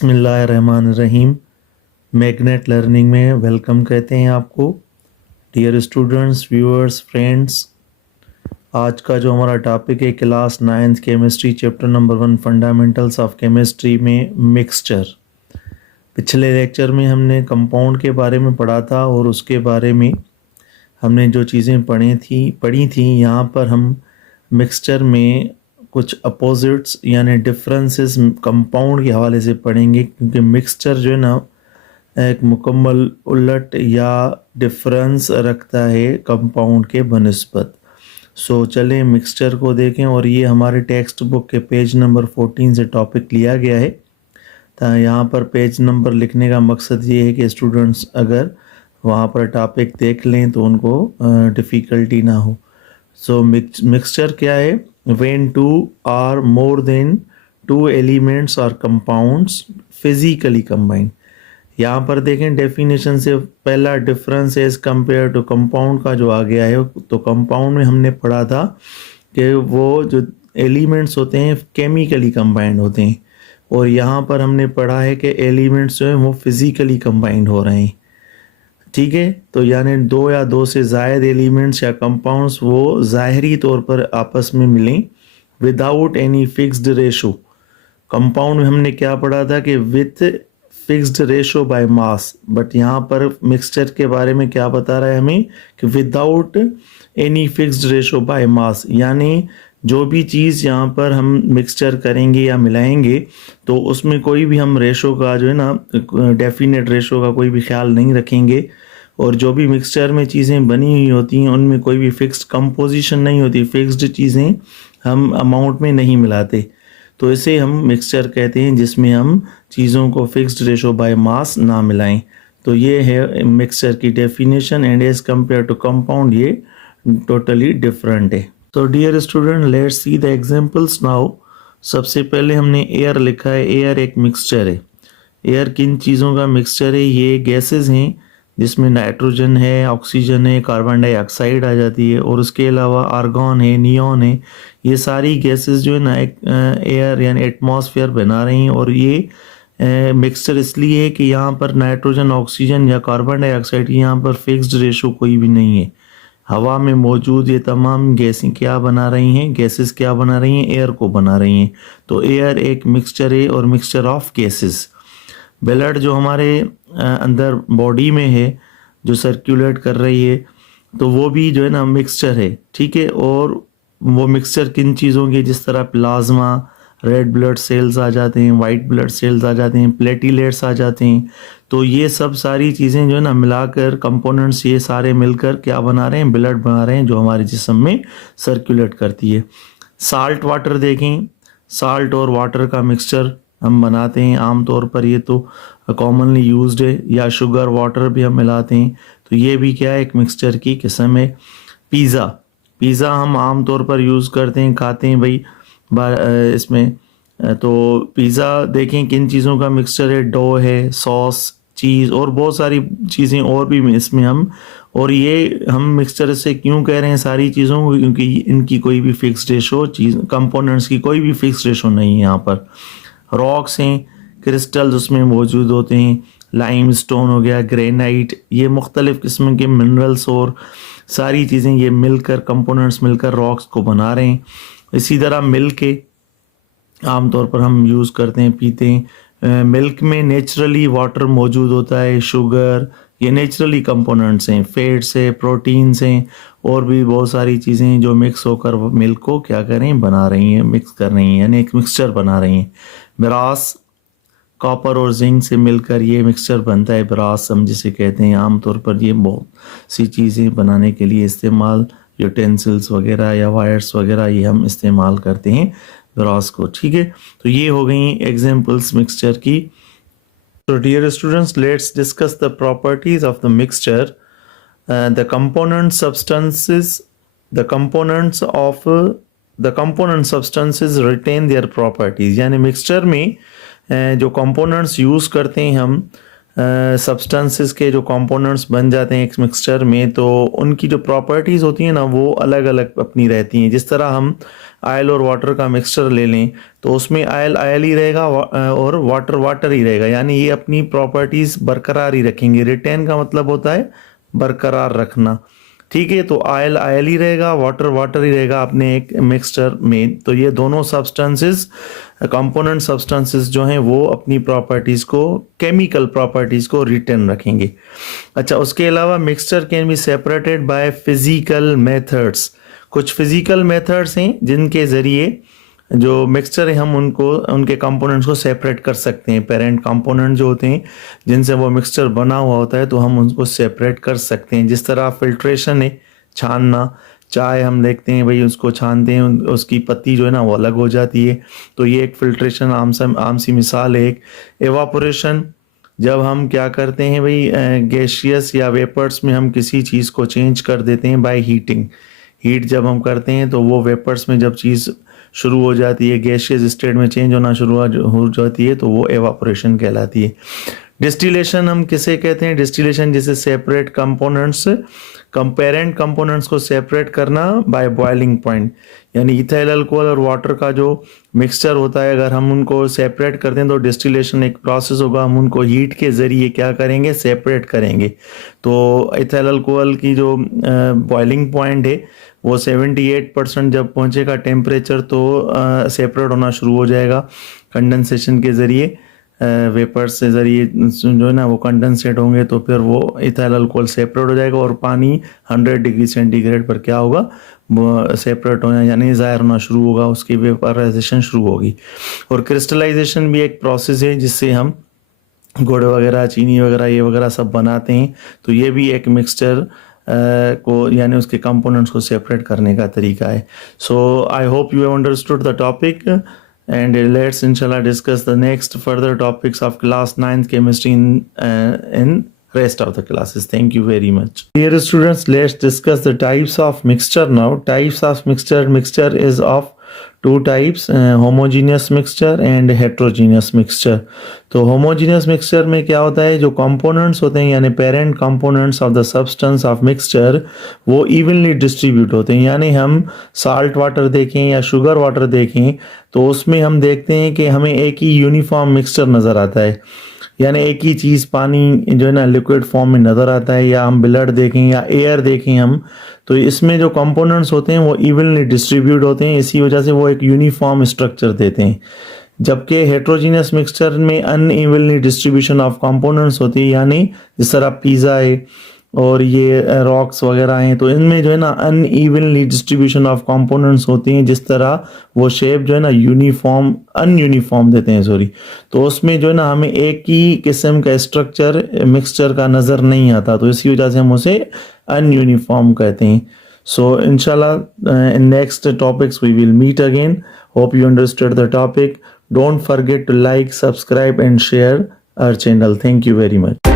बिस्मिल्लाहिर्रहमानिर्रहीम। Magnet learning में welcome कहते हैं आपको। डियर स्टूडेंट्स, व्यूअर्स, फ्रेंड्स, आज का जो हमारा टॉपिक है class 9th chemistry chapter number 1 fundamentals of chemistry में मिक्सचर। पिछले लेक्चर में हमने कंपाउंड के बारे में पढ़ा था और उसके बारे में हमने जो चीज़ें पढ़ी थी यहाँ पर हम मिक्सचर में कुछ अपोजिट्स यानी डिफरेंसेस कंपाउंड के हवाले से पढ़ेंगे, क्योंकि मिक्सचर जो है ना एक मुकम्मल उलट या डिफरेंस रखता है कंपाउंड के बनिस्बत। सो चलें मिक्सचर को देखें, और ये हमारे टेक्स्ट बुक के पेज नंबर 14 से टॉपिक लिया गया है। तो यहाँ पर पेज नंबर लिखने का मकसद ये है कि स्टूडेंट्स अगर वहाँ पर टॉपिक देख लें तो उनको डिफ़िकल्टी ना हो। सो मिक्सचर क्या है? When two or more than two elements or compounds physically combine। यहाँ पर देखें डेफिनेशन से पहला difference as compare to compound का जो आ गया है, तो कंपाउंड में हमने पढ़ा था कि वो जो एलिमेंट्स होते हैं केमिकली कंबाइंड होते हैं, और यहाँ पर हमने पढ़ा है कि एलिमेंट्स जो हैं वो फिज़िकली कंबाइंड हो रहे हैं। ठीक है, तो यानी दो या दो से ज़ायद एलिमेंट्स या कंपाउंड्स वो ज़ाहरी तौर पर आपस में मिलें without any fixed ratio. Compound में हमने क्या पढ़ा था कि with fixed ratio by mass, but यहाँ पर मिक्सचर के बारे में क्या बता रहा है हमें कि without any fixed ratio by mass, यानी जो भी चीज़ यहाँ पर हम मिक्सचर करेंगे या मिलाएंगे तो उसमें कोई भी हम रेशो का जो है ना डेफिनेट रेशो का कोई भी ख्याल नहीं रखेंगे, और जो भी मिक्सचर में चीज़ें बनी हुई होती हैं उनमें कोई भी फिक्स्ड कंपोजिशन नहीं होती, फिक्स्ड चीज़ें हम अमाउंट में नहीं मिलाते। तो इसे हम मिक्सचर कहते हैं जिसमें हम चीज़ों को फिक्स्ड रेशो बाय मास ना मिलाएं। तो ये है मिक्सचर की definition, and as compare to compound ये टोटली डिफरेंट है। तो dear student, let's see the examples now. सबसे पहले हमने एयर लिखा है। एयर एक मिक्सचर है। एयर किन चीज़ों का मिक्सचर है? ये गैसेस हैं जिसमें नाइट्रोजन है, ऑक्सीजन है, कार्बन डाइऑक्साइड आ जाती है, और उसके अलावा आर्गॉन है, नियॉन है। ये सारी गैसेस जो है ना एक एयर यानी एटमॉस्फेयर बना रही हैं, और ये मिक्सचर इसलिए है कि यहाँ पर नाइट्रोजन, ऑक्सीजन या कार्बन डाइऑक्साइड की यहाँ पर फिक्स्ड रेशो कोई भी नहीं है। हवा में मौजूद ये तमाम गैसें क्या बना रही हैं? गैसेस क्या बना रही हैं? एयर को बना रही हैं। तो एयर एक मिक्सचर है, और मिक्सचर ऑफ गैसेस। ब्लड जो हमारे अंदर बॉडी में है, जो सर्कुलेट कर रही है, तो वो भी जो है ना मिक्सचर है। ठीक है, और वो मिक्सचर किन चीज़ों के? जिस तरह प्लाज्मा, रेड ब्लड सेल्स आ जाते हैं, वाइट ब्लड सेल्स आ जाते हैं, प्लेटिलेट्स आ जाते हैं। तो ये सब सारी चीज़ें जो है ना मिलाकर कंपोनेंट्स ये सारे मिलकर क्या बना रहे हैं? ब्लड बना रहे हैं, जो हमारे जिस्म में सर्कुलेट करती है। साल्ट वाटर देखें, साल्ट और वाटर का मिक्सचर हम बनाते हैं आम तौर पर, ये तो कॉमनली यूज्ड है, या शुगर वाटर भी हम मिलाते हैं। तो ये भी क्या है? एक मिक्सचर की किस्म है। पिज़्ज़ा हम आम तौर पर यूज़ करते हैं, खाते हैं भाई इसमें। तो पिज़्ज़ा देखें किन चीज़ों का मिक्सचर है? डो है, सॉस, चीज़ और बहुत सारी चीज़ें और भी इसमें हम, और ये हम मिक्सचर से क्यों कह रहे हैं सारी चीज़ों को? क्योंकि इनकी कोई भी फिक्स रेशो, चीज़ कंपोनेंट्स की कोई भी फिक्स रेशो नहीं है यहाँ पर। रॉक्स हैं, क्रिस्टल्स उसमें मौजूद होते हैं, लाइम स्टोन हो गया, ग्रेनाइट, ये मुख्तलिफ़ किस्म के मिनरल्स और सारी चीज़ें ये मिलकर, कंपोनेंट्स मिलकर रॉक्स को बना रहे हैं। इसी तरह मिल्क है, आमतौर पर हम यूज़ करते हैं, पीते हैं। मिल्क में नेचुरली वाटर मौजूद होता है, शुगर, ये नेचुरली कंपोनेंट्स हैं। फैट्स है, प्रोटीन्स हैं, और भी बहुत सारी चीज़ें जो मिक्स होकर मिल्क को क्या कर रही हैं? बना रही हैं, मिक्स कर रही हैं, यानी एक मिक्सचर बना रही हैं। ब्रास, कॉपर और जिंक से मिलकर ये मिक्सचर बनता है, ब्रास हम जिसे कहते हैं। आमतौर पर ये बहुत सी चीज़ें बनाने के लिए इस्तेमाल, यूटेंसिल्स वगैरह या वायर्स वगैरह ये हम इस्तेमाल करते हैं ब्रास को। ठीक है, तो ये हो गई एग्जांपल्स मिक्सचर की। तो dear students, let's discuss the properties of the mixture. The component substances retain their properties, यानी मिक्सचर में जो कंपोनेंट्स यूज़ करते हैं हम, सब्सटेंसेस के जो कंपोनेंट्स बन जाते हैं एक मिक्सचर में, तो उनकी जो प्रॉपर्टीज़ होती हैं ना वो अलग अलग अपनी रहती हैं। जिस तरह हम आयल और वाटर का मिक्सचर ले लें तो उसमें आयल आयल ही रहेगा और वाटर वाटर ही रहेगा, यानी ये अपनी प्रॉपर्टीज़ बरकरार ही रखेंगे। रिटेन का मतलब होता है बरकरार रखना, ठीक है। तो आयल आयल ही रहेगा, वाटर वाटर ही रहेगा अपने एक मिक्सचर में। तो ये दोनों सब्सटेंसेस, कंपोनेंट सब्सटेंसेस जो हैं वो अपनी प्रॉपर्टीज़ को, केमिकल प्रॉपर्टीज़ को रिटेन रखेंगे। अच्छा, उसके अलावा mixture can be separated by physical methods. कुछ फिजिकल मेथड्स हैं जिनके ज़रिए जो मिक्सचर है हम उनको, उनके कंपोनेंट्स को सेपरेट कर सकते हैं। पेरेंट कंपोनेंट जो होते हैं जिनसे वो मिक्सचर बना हुआ होता है, तो हम उनको सेपरेट कर सकते हैं। जिस तरह फिल्ट्रेशन है, छानना, चाय हम देखते हैं भाई उसको छानते हैं, उसकी पत्ती जो है ना वो अलग हो जाती है, तो ये एक फिल्ट्रेशन आम सी मिसाल है। एक एवापोरेशन, जब हम क्या करते हैं भाई गैसियस या वेपर्स में हम किसी चीज़ को चेंज कर देते हैं बाय हीटिंग। हीट जब हम करते हैं तो वो वेपर्स में जब चीज़ शुरू हो जाती है, गैसियस स्टेट में चेंज होना शुरू हो जाती है, तो वो एवापोरेशन कहलाती है। डिस्टिलेशन हम किसे कहते हैं? डिस्टिलेशन जिसे सेपरेट कंपोनेंट्स, कंपेरेंट कंपोनेंट्स को सेपरेट करना बाय बॉइलिंग पॉइंट, यानी इथाइल अल्कोहल और वाटर का जो मिक्सचर होता है अगर हम उनको सेपरेट करते हैं तो डिस्टिलेशन एक प्रोसेस होगा, हम उनको हीट के ज़रिए क्या करेंगे, सेपरेट करेंगे। तो इथाइल अल्कोहल की जो बॉइलिंग पॉइंट है वो 78% जब पहुंचेगा टेम्परेचर तो सेपरेट होना शुरू हो जाएगा कंडेंसेशन के ज़रिए। वेपर्स से ज़रिए जो है ना वो कंडेंसेट होंगे, तो फिर वो इथाइल अल्कोहल सेपरेट हो जाएगा और पानी 100 डिग्री सेंटीग्रेड पर क्या होगा, सेपरेट होना यानी ज़ाहिर होना शुरू होगा, उसकी वेपराइजेशन शुरू होगी। और क्रिस्टलाइजेशन भी एक प्रोसेस है जिससे हम गुड़ वगैरह, चीनी वगैरह, ये वगैरह सब बनाते हैं। तो ये भी एक मिक्सचर को यानी उसके कंपोनेंट्स को सेपरेट करने का तरीका है। So I hope you have understood the topic, and let's inshallah discuss the next further topics of class 9th chemistry in rest of the classes. Thank you very much. Dear students, let's discuss the types of mixture now. Types of mixture is of two types, homogeneous mixture and heterogeneous mixture. तो homogeneous mixture में क्या होता है, जो components होते हैं यानी parent components of the substance of mixture वो evenly distribute होते हैं। यानी हम salt water देखें या sugar water देखें तो उसमें हम देखते हैं कि हमें एक ही यूनिफॉर्म मिक्सचर नज़र आता है, यानी एक ही चीज़ पानी जो है ना लिक्विड फॉर्म में नज़र आता है। या हम ब्लड देखें या एयर देखें हम, तो इसमें जो कंपोनेंट्स होते हैं वो इवनली डिस्ट्रीब्यूट होते हैं, इसी वजह से वो एक यूनिफॉर्म स्ट्रक्चर देते हैं। जबकि हेट्रोजीनियस मिक्सचर में अनइवनली डिस्ट्रीब्यूशन ऑफ कंपोनेंट्स होती है, यानी जिस तरह पिज़्ज़ा है और ये रॉक्स वगैरह हैं, तो इनमें जो है ना अनइवनली डिस्ट्रीब्यूशन ऑफ कंपोनेंट्स होती हैं, जिस तरह वो शेप जो है ना अनयूनिफॉर्म देते हैं, सॉरी। तो उसमें जो है ना हमें एक ही किस्म का स्ट्रक्चर मिक्सचर का नज़र नहीं आता, तो इसी वजह से हम उसे अनयूनिफॉर्म कहते हैं। सो इंशाल्लाह in next topics we will meet again. Hope you understood the topic. Don't forget to like, subscribe and share our channel. Thank you very much.